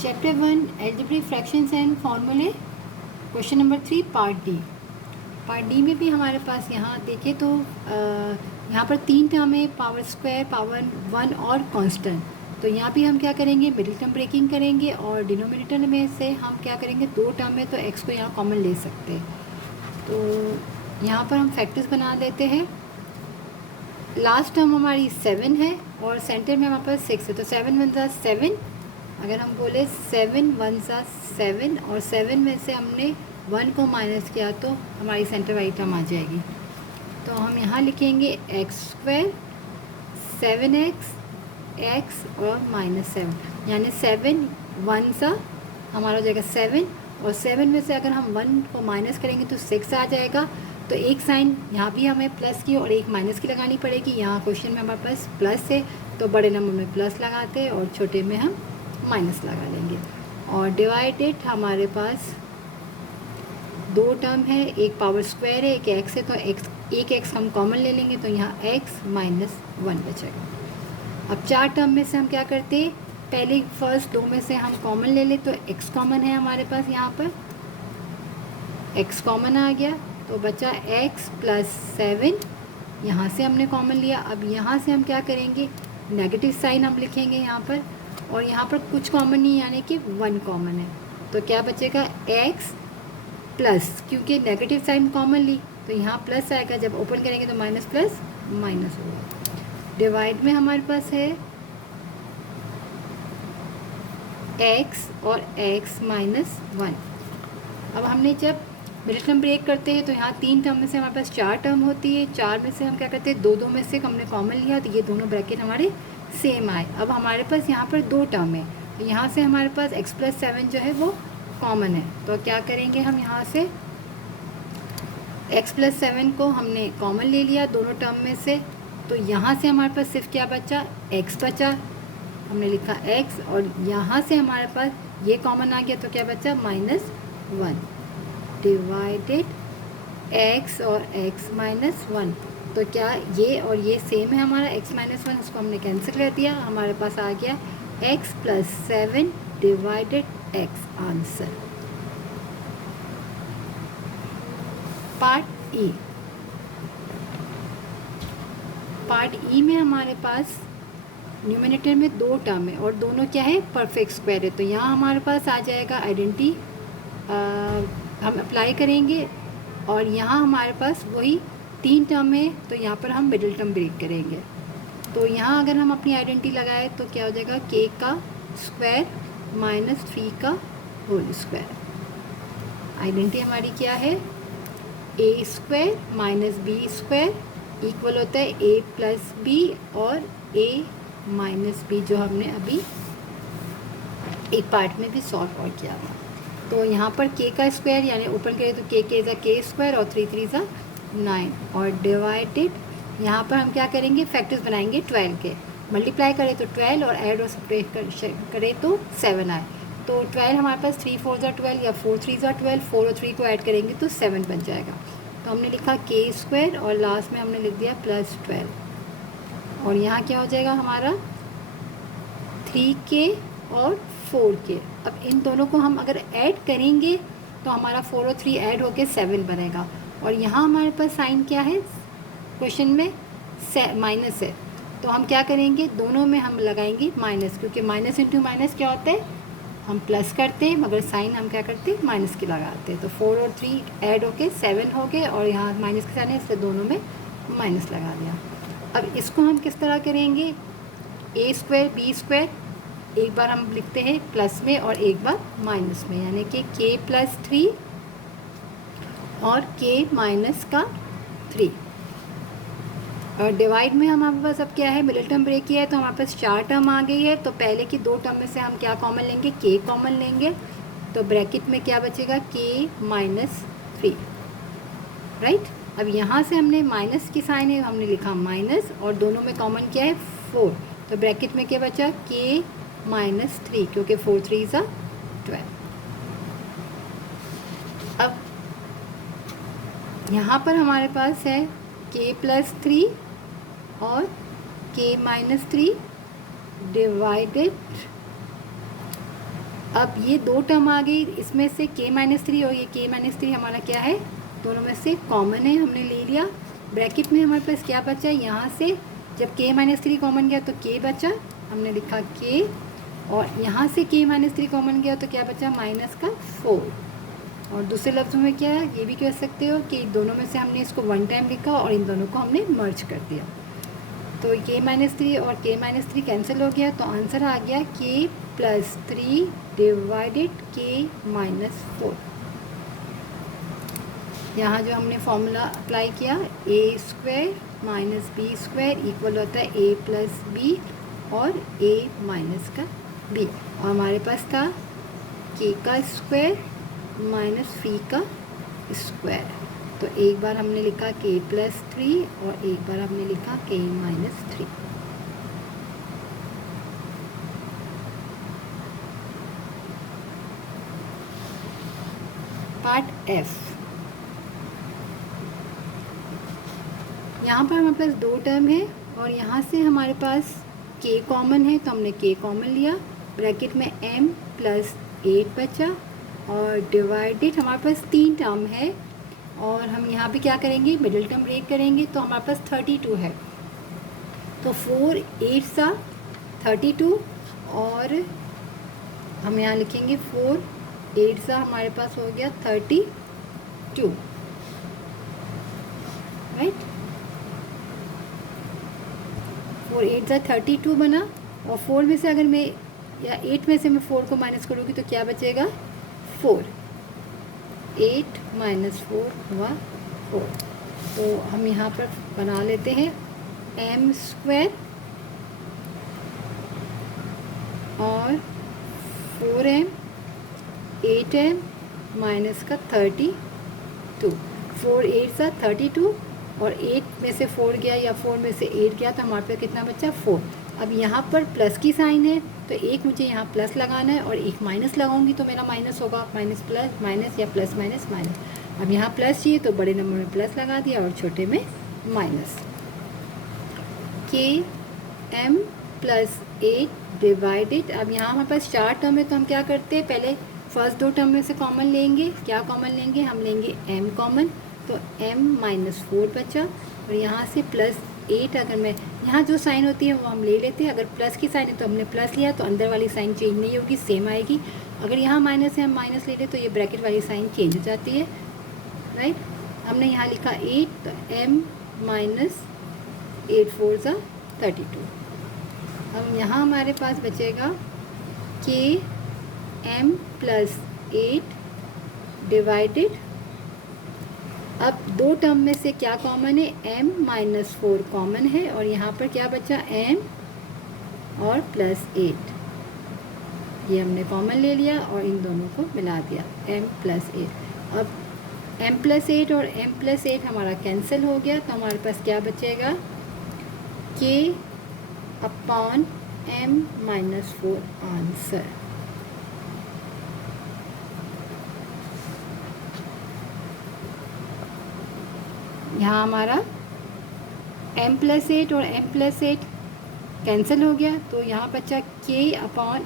Chapter 1 algebraic fractions and फार्मूले question number 3 part D. Part D में भी हमारे पास यहाँ देखें तो यहाँ पर 3 टर्म है, पावर स्क्वायर, पावर 1 और कांस्टेंट। तो यहाँ भी हम क्या करेंगे, मिडिल टर्म ब्रेकिंग करेंगे और डिनोमिनेटर में से हम क्या करेंगे, 2 टर्म है तो x को यहाँ कॉमन ले सकते हैं। तो यहाँ पर हम फैक्टर्स बना देते हैं। लास्ट टर्म हमारी 7 है और सेंटर में हमारे पास 6 है, तो 7 1 7। अगर हम बोले 7 1 7 और 7 में से हमने 1 को माइनस किया तो हमारी सेंटर वाली टर्म आ जाएगी। तो हम यहाँ लिखेंगे एक्स स्क्वायर 7x x और -7, यानी 7 1 सा हमारा हो जाएगा 7 और 7 में से अगर हम 1 को माइनस करेंगे तो 6 आ जाएगा। तो एक साइन यहाँ भी हमें प्लस की और एक माइनस की लगानी पड़ेगी। यहाँ क्वेश्चन में हमारे पास प्लस है तो बड़े नंबर में प्लस लगाते हैं और छोटे में हम माइनस लगा लेंगे। और डिवाइडेड हमारे पास 2 टर्म है, एक पावर स्क्वायर है, एक एक्स है, तो एक एक्स हम कॉमन ले लेंगे तो यहाँ x -1 बचेगा। अब 4 टर्म में से हम क्या करते हैं, पहले फर्स्ट 2 में से हम कॉमन ले ले तो x कॉमन है हमारे पास, यहाँ पर x कॉमन आ गया तो बचा x + 7, यहाँ से हमने कॉमन लिया। अब यहाँ से हम क्या करेंगे, नेगेटिव साइन हम लिखेंगे यहाँ पर, और यहाँ पर कुछ कॉमन नहीं यानी कि 1 कॉमन है, तो क्या बचेगा x प्लस, क्योंकि नेगेटिव साइन कॉमन ली तो यहाँ प्लस आएगा, जब ओपन करेंगे तो माइनस प्लस माइनस होगा। डिवाइड में हमारे पास है x और x -1। अब हमने जब मिडिल टर्म ब्रेक करते हैं तो यहाँ 3 टर्म में से हमारे पास 4 टर्म होती है। 4 में से हम क्या करते हैं, 2 में से हमने कॉमन लिया तो ये दोनों ब्रैकेट हमारे सेम आए। अब हमारे पास यहाँ पर 2 टर्म है तो यहाँ से हमारे पास x + 7 जो है वो कॉमन है, तो क्या करेंगे हम, यहाँ से x + 7 को हमने कॉमन ले लिया दोनों टर्म में से, तो यहाँ से हमारे पास सिर्फ क्या बचा, x बचा, हमने लिखा x, और यहाँ से हमारे पास ये कॉमन आ गया तो क्या बचा -1 डिवाइडेड x और x -1। तो क्या ये और ये सेम है हमारा, x -1, इसको हमने कैंसिल कर दिया, हमारे पास आ गया x + 7 divided x answer. Part E. Part E में हमारे पास न्यूमरेटर में 2 टर्म है और दोनों क्या है, परफेक्ट स्क्वायर है, तो यहाँ हमारे पास आ जाएगा आइडेंटिटी, हम अप्लाई करेंगे और यहाँ हमारे पास वही 3 टर्म है तो यहाँ पर हम मिडिल टर्म ब्रेक करेंगे। तो यहाँ अगर हम अपनी आइडेंटिटी लगाए तो क्या हो जाएगा, k का स्क्वायर -3 का होल स्क्वायर। आइडेंटिटी हमारी क्या है, a² - b² इक्वल होता है a + b और a - b, जो हमने अभी एक पार्ट में भी सॉल्व और किया था। तो यहाँ पर k का स्क्वायर यानी ओपन करें तो k² और 3 3 9, और डिवाइडेड यहाँ पर हम क्या करेंगे, फैक्टर्स बनाएंगे 12 के, मल्टीप्लाई करें तो 12 और ऐड और सब्ट्रैक्ट करें तो 7 आए। तो 12 हमारे पास 3 4 12 या 4 3 12, 4 और 3 को ऐड करेंगे तो 7 बन जाएगा। तो हमने लिखा k² और लास्ट में हमने लिख दिया +12, और यहाँ क्या हो जाएगा हमारा 3k और 4k। अब इन दोनों को हम अगर ऐड करेंगे तो हमारा 4 और 3 ऐड होके 7 बनेगा, और यहाँ हमारे पास साइन क्या है, क्वेश्चन में माइनस है, तो हम क्या करेंगे, दोनों में हम लगाएंगे माइनस, क्योंकि माइनस इंटू माइनस क्या होता है, हम प्लस करते हैं मगर साइन हम क्या करते हैं, माइनस की लगाते हैं। तो 4 और 3 ऐड होके 7 हो गए और यहाँ माइनस के साइन है इसलिए दोनों में माइनस लगा दिया। अब इसको हम किस तरह करेंगे, a² b², एक बार हम लिखते हैं प्लस में और एक बार माइनस में, यानी कि k + 3 और k - 3। और डिवाइड में हमारे पास अब क्या है, मिडिल टर्म ब्रेक किया है तो हमारे पास 4 टर्म आ गई है, तो पहले की 2 टर्म में से हम क्या कॉमन लेंगे, k कॉमन लेंगे, तो ब्रैकेट में क्या बचेगा, k -3, राइट। अब यहाँ से हमने माइनस की साइन है, हमने लिखा माइनस, और दोनों में कॉमन क्या है 4, तो ब्रैकेट में क्या बचा, k -3, क्योंकि 4 3 12। अब यहाँ पर हमारे पास है k + 3 और k - 3 डिवाइडेड अब ये दो टर्म आ गई, इसमें से k-3 और ये k-3 हमारा क्या है, दोनों में से कॉमन है, हमने ले लिया। ब्रैकेट में हमारे पास क्या बचा, यहाँ से जब k-3 कॉमन गया तो k बचा, हमने लिखा k, और यहाँ से k-3 कॉमन गया तो क्या बचा, माइनस का 4। और दूसरे लफ्ज़ों में क्या है, ये भी कह सकते हो कि दोनों में से हमने इसको वन टाइम लिखा और इन दोनों को हमने मर्ज कर दिया। तो k-3 और k-3 कैंसिल हो गया, तो आंसर आ गया k+3 डिवाइडेड k-4। यहाँ जो हमने फॉर्मूला अप्लाई किया, a² - b² इक्वल होता है a + b और a - का b, और हमारे पास था k का स्क्वायर माइनस फी का स्क्वायर। तो एक बार हमने लिखा k+3 और एक बार हमने लिखा k-3। पार्ट F, यहाँ पर हमारे पास दो टर्म है और यहाँ से हमारे पास k कॉमन है, तो हमने k कॉमन लिया। ब्रैकेट में m+8 बचा और डिवाइडेड हमारे पास तीन टर्म है, और हम यहाँ पे क्या करेंगे, मिडिल टर्म ब्रेक करेंगे, तो हमारे पास 32 है। तो 4 8 32, और हम यहाँ लिखेंगे 4 8 हमारे पास हो गया 32, राइट। 4 8 32 बना, और 4 में से अगर मैं, या 8 में से मैं 4 को माइनस करूँगी तो क्या बचेगा, 4। 8 - 4 हुआ 4। तो हम यहाँ पर बना लेते हैं m² और 4m 8m माइनस का 32। 4 8 32, और 8 में से 4 गया या 4 में से 8 गया, तो हमारे पास कितना बचा, 4। अब यहाँ पर प्लस की साइन है, तो एक मुझे यहाँ प्लस लगाना है और एक माइनस लगाऊंगी तो मेरा माइनस होगा, माइनस प्लस माइनस या प्लस माइनस माइनस। अब यहाँ प्लस चाहिए तो बड़े नंबर में प्लस लगा दिया और छोटे में माइनस। km+8 डिवाइडेड, अब यहाँ हमारे पास 4 टर्म है, तो हम क्या करते हैं, पहले फर्स्ट दो टर्म में से कॉमन लेंगे। क्या कॉमन लेंगे, हम लेंगे m कॉमन, तो m-4 बचा, और यहाँ से +8, अगर मैं यहाँ जो साइन होती है वो हम ले लेते हैं। अगर प्लस की साइन है तो हमने प्लस लिया, तो अंदर वाली साइन चेंज नहीं होगी, सेम आएगी। अगर यहाँ माइनस है, हम माइनस ले लें तो ये ब्रैकेट वाली साइन चेंज हो जाती है, राइट। हमने यहाँ लिखा 8, तो m-8 4 32। अब यहाँ हमारे पास बचेगा km+8 डिवाइडेड, अब दो टर्म में से क्या कॉमन है, m-4 कॉमन है, और यहाँ पर क्या बचा, m और +8, ये हमने कॉमन ले लिया और इन दोनों को मिला दिया, m+8। अब m+8 और m+8 हमारा कैंसिल हो गया, तो हमारे पास क्या बचेगा, k/m-4 आंसर। यहाँ हमारा m+8 और m+8 कैंसिल हो गया, तो यहाँ बचा k/m-4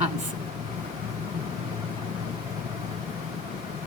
आंसर।